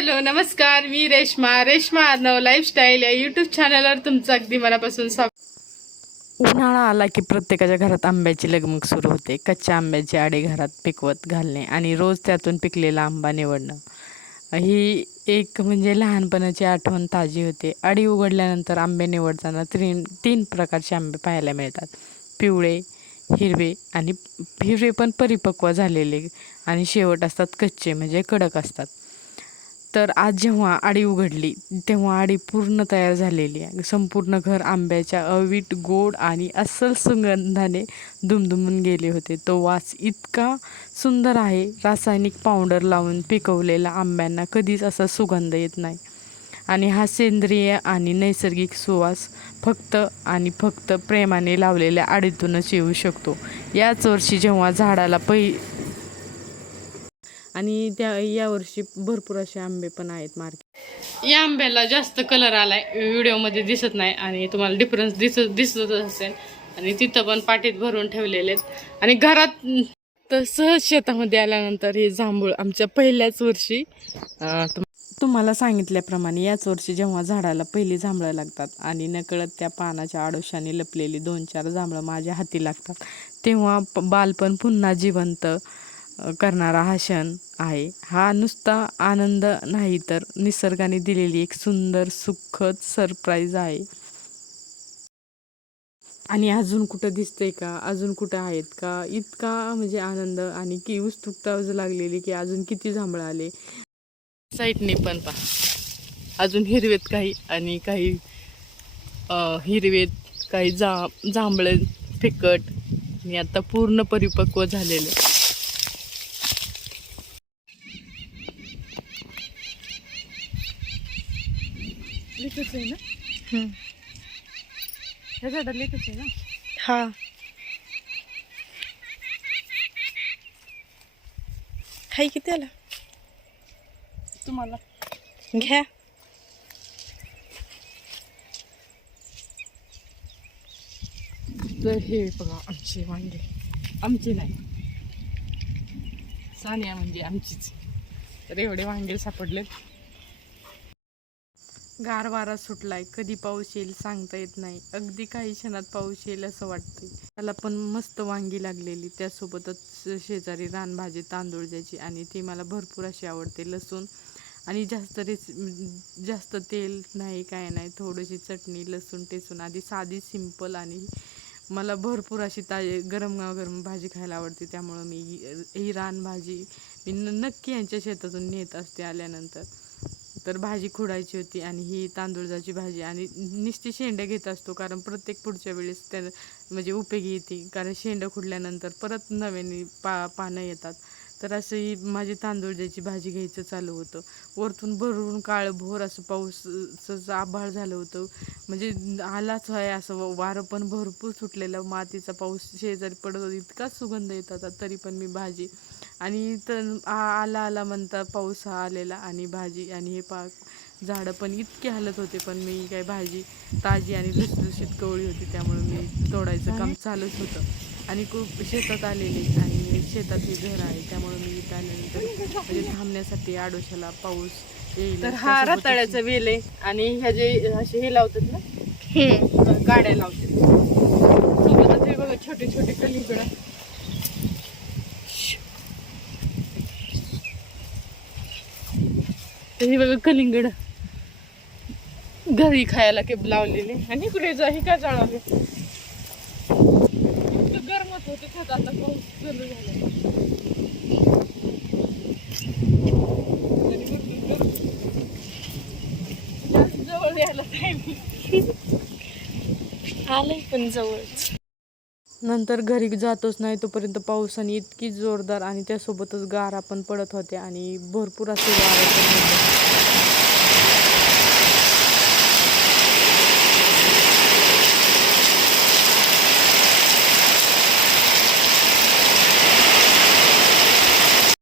Hello नमस्कार, मी Reshma Arnav lifestyle या YouTube चॅनलवर तुमचं अगदी मनापासून स्वागत। उन्हाळा आला की प्रत्येकाच्या घरात आंब्याची लगमग सुरू होते. कच्च्या आंब्याची आडे घरात पिकवत घालणे आणि रोज त्यातून पिकलेला आंबा निवडणं ही एक म्हणजे लहानपणाची आठवण ताजी होते. आडी उघडल्यानंतर आंबे निवडताना तीन प्रकारचे आंबे पाहायला मिळतात. पिवळे, हिरवे पण परिपक्व झालेले आणि शेवट असतात कच्चे म्हणजे कडक असतात. तर आज जेव्हा आडी उघडली तेव्हा आडी पूर्ण तयार झालेली आहे. संपूर्ण घर आंब्याच्या अवीट गोड आणि अस्सल सुगंधाने दुमदुमून गेले होते. तो वास इतका सुंदर आहे. रासायनिक पावडर लावून पिकवलेल्या आंब्यांना कधीच असा सुगंध येत नाही. आणि हा सेंद्रिय आणि नैसर्गिक सुवास फक्त प्रेमाने लावलेल्या आडीतूनच येऊ शकतो. याच वर्षी जेव्हा झाडाला आणि यावर्षी भरपूर असे आंबे पण आहेत मार्केट. या आंब्याला जास्त कलर आलाय, व्हिडिओमध्ये दिसत नाही आणि तुम्हाला डिफरन्स दिसत असेल. आणि तिथं पण पाटीत भरून ठेवलेले आहेत. आणि घरात तर सहज शेतामध्ये आल्यानंतर हे जांभूळ आमच्या पहिल्याच वर्षी तुम्हाला सांगितल्याप्रमाणे याच वर्षी जेव्हा झाडाला पहिली जांभळं लागतात आणि नकळत त्या पानाच्या आडोशाने लपलेली 2-4 जांभळं माझ्या हाती लागतात, तेव्हा बालपण पुन्हा जिवंत करणारा हा क्षण आहे. हा नुसता आनंद नाही तर निसर्गाने दिलेली एक सुंदर सुखद सरप्राईज आहे. आणि अजून कुठं दिसतंय का, अजून कुठं आहेत का, इतका म्हणजे आनंद आणि की उत्सुकता लागलेली की अजून किती जांभळं आले. साईडने पण पहा, अजून हिरवेत काही आणि काही हिरवेत, काही जांभळे फिकट आणि आता पूर्ण परिपक्व झालेले. लेकच आहे ना, ह्या झाडाला लेकच आहे ना. हा हाय की त्याला तुम्हाला घ्या. तर हे बघा आमचे वांगे, आमचे नाही, सानिया म्हणजे आमचीच. तर एवढे वांगे सापडलेत. गार वारा सुटलाय, कधी पाऊस येईल सांगता येत नाही. अगदी काही क्षणात पाऊस येईल असं वाटतंय. त्याला पण मस्त वांगी लागलेली, त्यासोबतच शेजारी रानभाजी तांदूळ द्यायची आणि ती मला भरपूर अशी आवडते. लसूण आणि जास्त तेल नाही, काय नाही, थोडीशी चटणी, लसूण टेचून आधी साधी सिंपल. आणि मला भरपूर अशी गरम भाजी खायला आवडते. त्यामुळं मी ही रानभाजी मी नक्की यांच्या शेतातून नेत असते आल्यानंतर. तर भाजी खुडायची होती आणि ही तांदूळाची भाजी आणि नुसती शेंडं घेत असतो, कारण प्रत्येक पुढच्या वेळेस त्या म्हणजे उपयोगी येते. कारण शेंडं खुडल्यानंतर परत नव्याने पानं येतात. तर असं ही माझी तांदूळाची भाजी घ्यायचं चालू होतं. वरतून भरून काळभोर असं पाऊसचं आभाळ झालं होतं. म्हणजे आलाच आहे असं, वारं पण भरपूर सुटलेलं, मातीचा पाऊस शेजारी पडत होता, इतका सुगंध येत होता. तरी पण मी भाजी आणि तर आला म्हणता पाऊस हा आलेला आणि भाजी आणि हे झाडं पण इतके हालत होते. पण मी काय भाजी ताजी आणि लुसलुशीत कवळी होती, त्यामुळे मी तोडायचं काम चालूच होतं. आणि खूप शेतात आलेली आणि शेतात हे घर आहे, त्यामुळे मी इथं आल्यानंतर म्हणजे थांबण्यासाठी आडोशाला पाऊस येईल. तर हा रताळ्याचा वेल आहे आणि ह्या जे असे हे लावतात ना, गाड्या लावतात सोबतच. हे बघा छोटे छोटे कलिंगड, हे बघा कलिंगड घरी खायला के लावलेले. आणि इकडे हे काय जाळवले, इतकं गरमत होते त्यात. आता पाऊस चालू झाला, जवळ यायला टाइम आलंय पण जवळच. नंतर घरी जातोच नाही तोपर्यंत पावसाने इतकी जोरदार आणि त्यासोबतच गारा पण पडत होत्या आणि भरपूर असे वारे पण होते.